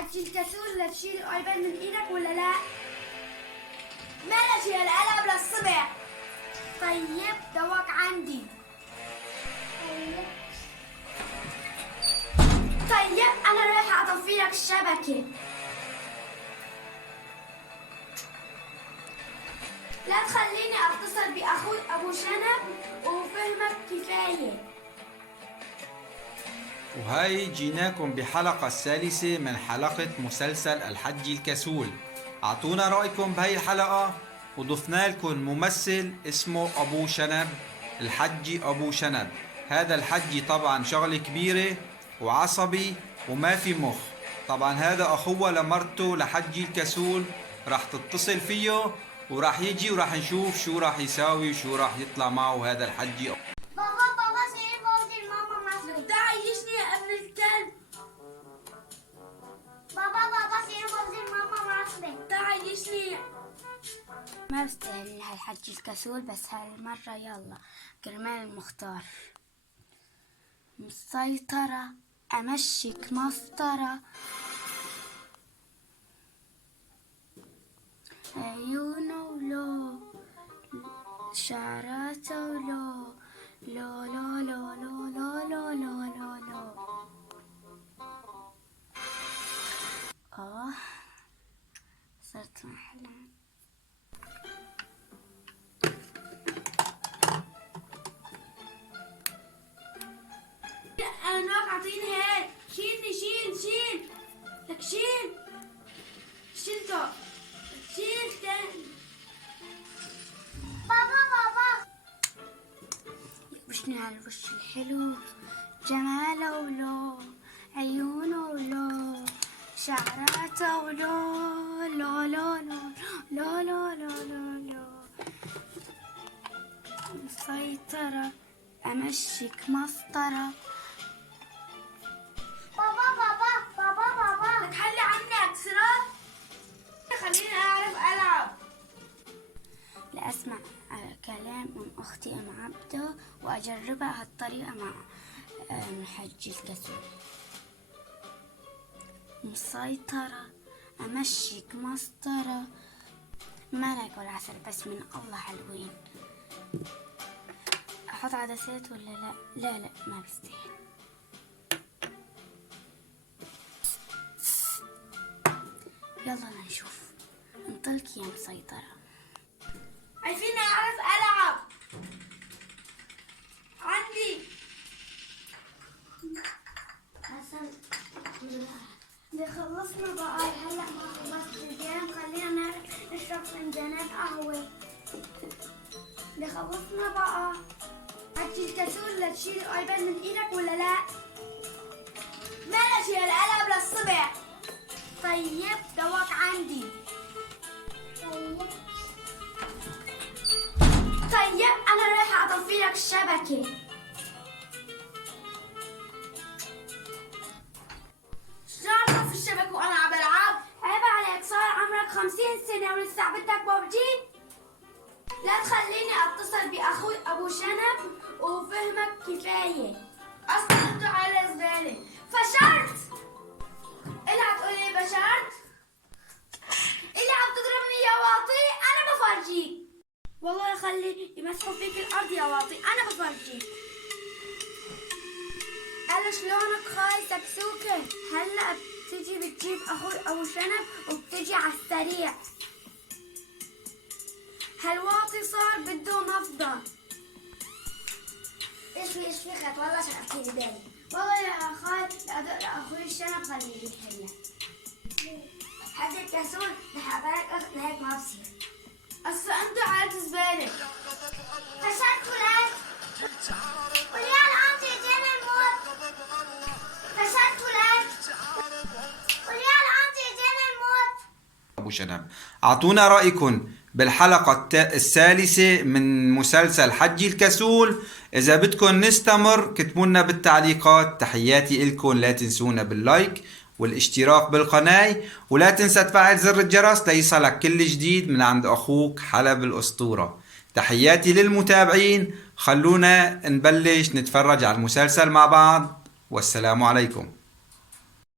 هتشيل كسول تشيل الايباد من ايدك ولا لا؟ ماشي يا القلم للصبح. طيب دواك عندي. طيب انا رايحه اطفي لك الشبكه. لا تخليني اتصل باخوي ابو شنب وفهمك كفايه. وهاي جيناكم بحلقة الثالثة من حلقة مسلسل الحج الكسول. اعطونا رأيكم بهاي الحلقة، وضفنا لكم ممثل اسمه أبو شنب، الحجي أبو شنب. هذا الحجي طبعا شغلة كبيرة وعصبي وما في مخ. طبعا هذا أخوه لمرته لحجي الكسول، راح تتصل فيه وراح يجي وراح نشوف شو راح يساوي وشو راح يطلع معه هذا الحجي. بابا سيري بوزي ماما مصري. تعيشني يا ابن الكلب. بابا سيري بوزي ماما مصري. تعيشني. ما بستاهل هالحج الكسول، بس هالمرة يلا كرمال المختار. مسيطرة أمشيك مسطرة، عيونه ولو شعراته ولو لو لو لو لو لو لو لو لو لو. صرت محلان. انا ناقع عطيني هيك. شيلني شيل لك شيلته شيل تاني. بابا وشني على الوش الحلو، جماله ولو عيونه ولو شعراته ولو لو لو لو لو لو لو لو لو. مسيطرة أمشيك مسطرة. بابا لك حلي عنك سراب. خليني أعرف ألعب. لأسمع كلام من أختي أم عبده وأجربها هالطريقة مع حج الكسول. مسيطرة أمشيك مسطرة. ما ناكل عسل بس من الله حلوين. أحط عدسات ولا لا؟ لا ما بستاهل. يلا نشوف. انطلق يا مسيطرة. عايزين أعرف ألعب. عندي ده خلصنا بقى. هلا ما خلصت الجيم، خلينا نشرب فنجانات قهوة. ده خلصنا بقى. هتشيل الكسول لا تشيل الايباد من ايدك ولا لا؟ ماشي يا القلم للصبح. طيب دواك عندي. طيب انا رايحة اطفي لك الشبكة. شو في الشبكة وانا عم بلعب؟ عيب عليك، صار عمرك 50 سنة ولسه بدك ببجي؟ لا تخليني اتصل باخوي ابو شنب وفهمك كفاية. اصلا انتو على زبالة. فشلت. اللي هتقولي بشرت؟ اللي عم تضربني يا واطي انا بفرجيك. والله خلي يمسحوا فيك الارض يا واطي انا بفرجيك. قال شلونك خاي سكسوكة؟ هلا بتجي بتجيب اخوي ابو شنب وبتجي على السريع. هالواطي صار بده نفضة. ايش في خط والله شغلتيني بالي. والله يا خاي ادق اخوي الشنب خليه يحلها. حد الكسول لحبالك اخت هيك ما بصير. اصل انتو عاد زبالة. فشلتوا لك. قولي الان تيجينا الموت. فشلتوا لك. قولي الان تيجينا الموت. أبو شنب، أعطونا رأيكم بالحلقة الثالثة من مسلسل حجي الكسول. إذا بدكم نستمر كتبوا لنا بالتعليقات. تحياتي إلكم، لا تنسونا باللايك والاشتراك بالقناة، ولا تنسى تفعل زر الجرس ليصلك كل جديد من عند أخوك حلب الأسطورة. تحياتي للمتابعين. خلونا نبلش نتفرج على المسلسل مع بعض، والسلام عليكم.